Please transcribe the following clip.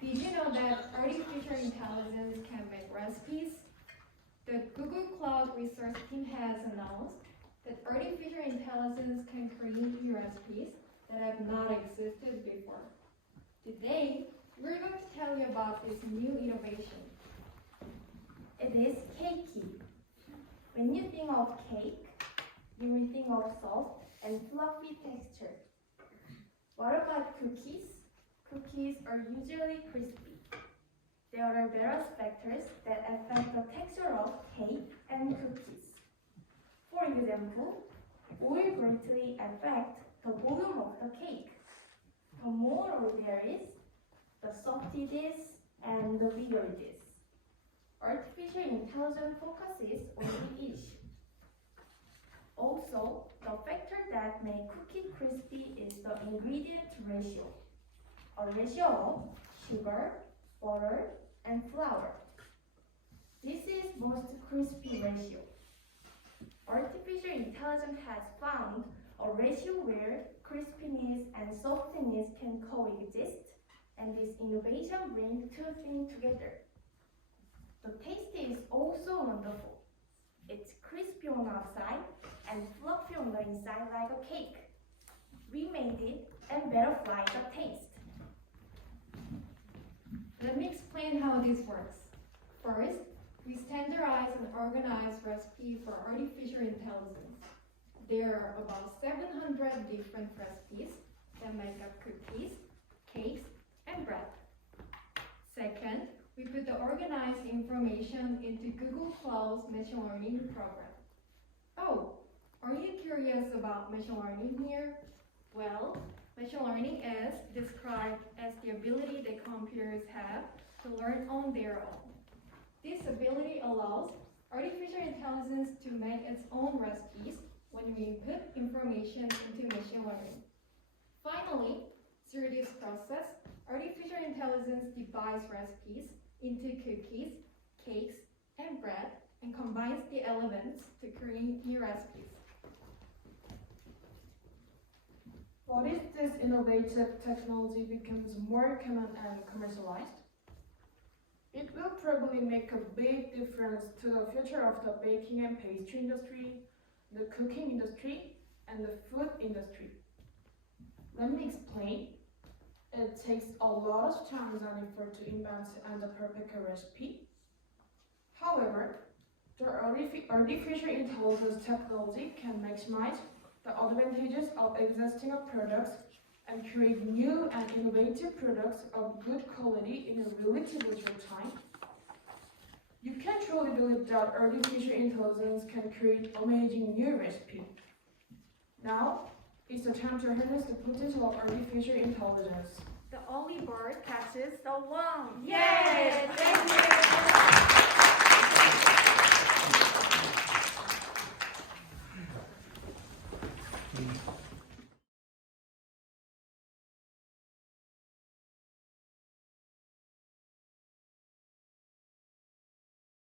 Did you know that artificial intelligence can make recipes? The Google Cloud research team has announced that artificial intelligence can create new recipes that have not existed before. Today, we're going to tell you about this new innovation. It is cakey. When you think of cake, you will think of soft and fluffy texture. What about cookies? Cookies are usually crispy. There are various factors that affect the texture of cake and cookies. For example, oil greatly affects the volume of the cake. The more oil there is, the softer it is and the bigger it is. Artificial intelligence focuses on the issue. Also, the factor that makes cookie crispy is the ingredient ratio, a ratio of sugar, butter, and flour. This is most crispy ratio. Artificial intelligence has found a ratio where crispiness and softness can coexist, and this innovation brings two things together. The taste is also wonderful. It's crispy on the outside and fluffy on the inside like a cake. We made it and verify the taste. Let me explain how this works. First, we standardize and organize recipes for artificial intelligence. There are about 700 different recipes that make up cookies, cakes, and bread. Second, we put the organized information into Google Cloud's machine learning program. Oh, are you curious about machine learning here? Well, machine learning is described as the ability that computers have to learn on their own. This ability allows artificial intelligence to make its own recipes when we input information into machine learning. Finally, through this process, artificial intelligence divides recipes into cookies, cakes, and bread, and combines the elements to create new recipes. What if this innovative technology becomes more common and commercialized? It will probably make a big difference to the future of the baking and pastry industry, the cooking industry, and the food industry. Let me explain. It takes a lot of time and effort to invent and the perfect recipe. However, the artificial intelligence technology can maximize the advantages of existing products and create new and innovative products of good quality in a relatively short time. You can truly believe that artificial intelligence can create amazing new recipes. Now, it's the time to harness the potential of artificial intelligence. The only bird catches the worm. Yay!